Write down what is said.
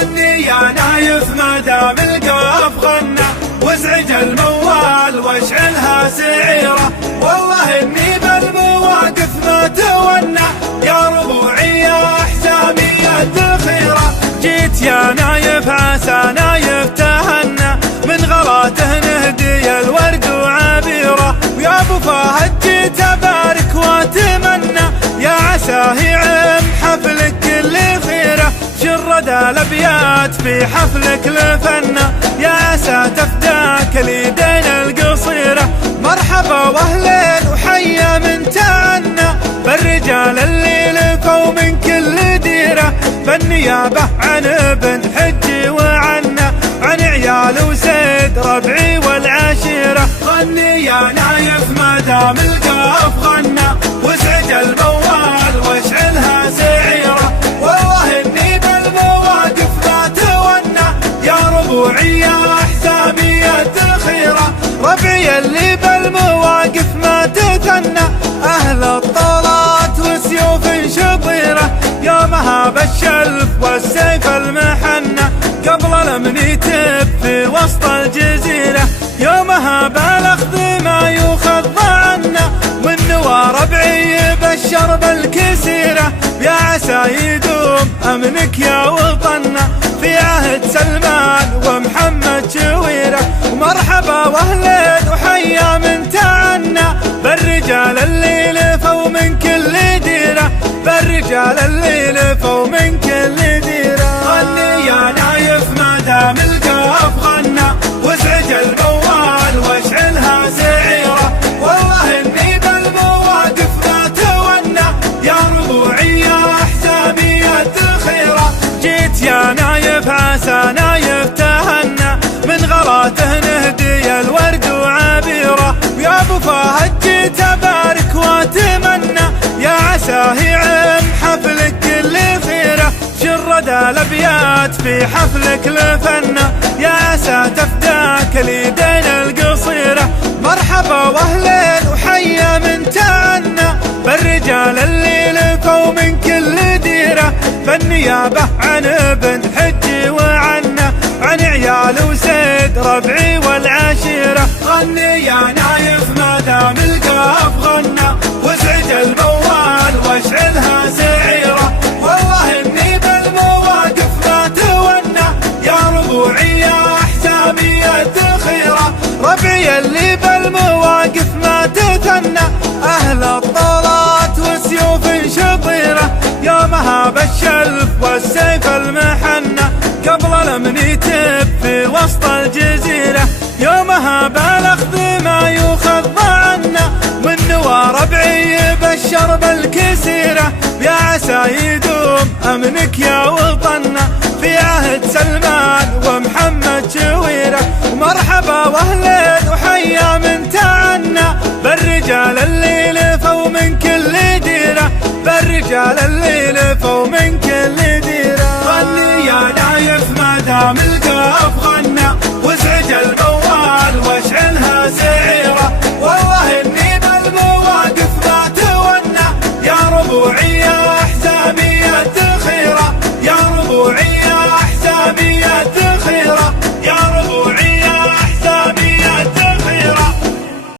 غني يا نايف ما دام القاف غنى، وازعج الموال واشعلها سعيره، والله اني بالمواقف ما تونى، يا ربوعي يا احزامي الذخيره. جيت يا نايف عسى نايف تهنى، من غلاته نهدي الورد وعبيره، ويا ابو فهد جيت ابارك واتمنى، يا عساه يعم حفلك كل خيره، شرد الابيات في حفلك لفنا، يا عسى تفداك اليدين القصيره، مرحبا واهلين وحيا من تعنى، بالرجال اللي لفوا من كل ديره، بالنيابه عن ابن حجي وعنا، عن عيال وسيد ربعي والعشيره. غني يا نايف ما دام القاف غنى، وازعج الموال واشعلها سعيره، والله اني بالمواقف ما تونى، يا ربوعي يا احزامي الذخيره، ربعي اللي بالمواقف ما تثنى، اهل الطلات وسيوف شطيره، يومها بالشلف والسيف المحنى، قبل المنيتب في وسط الجزيره، يومها بالاخذ ما يؤخذ عنا، والنوى ربعي بالشر بالكسيره، يا عسى يدوم امنك يا وطنا، في عهد سلمان ومحمد شويره، ومرحبا واهلين وحيا من تعنى، بالرجال اللي لفوا من كل ديره، بالرجال اللي لفوا من كل ديره. غني يا نايف ما دام القاف غنى، وازعج الموال واشعلها سعيره، والله اني بالمواقف ما تونى، يا ربوعي يا احزامي الذخيره. جيت يا نايف عسى نايف تهنى، من غلاته نهدي الورد وعبيره، ويا ابو فهد جيت ابارك واتمنى، يا عساه يعم حفلك كل خيره، شرد الابيات في حفلك لفنا، يا عسى تفداك اليدين القصيره، مرحبا واهلين وحيا من تعنى، بالرجال اللي لفوا من كل ديره، بالنيابه عن ابن حجي وعنا، عن عيال وسيد ربعي والعشيره. غني يا نايف ما دام القاف غنى، وازعج الموال واشعلها سعيره، والله اني بالمواقف ما تونى، يا ربوعي يا احزامي الذخيره، ربعي اللي بالمواقف ما تثنى، اهل الطلات وسيوف شطيره، يومها بالشلف والسيف المحنى، قبل المنيتب في وسط الجزيره، يومها بالاخذ ما يؤخذ عنا، والنوى ربعي بالشر بالكسيره، يا عسى يدوم امنك يا وطنا، في عهد سلمان ومحمد شويره، ومرحبا واهلين وحيا من تعنى، بالرجال اللي لفوا من كل ديره، بالرجال اللي لفوا من كل ديره. غني يا نايف ما دام القاف غنى، وازعج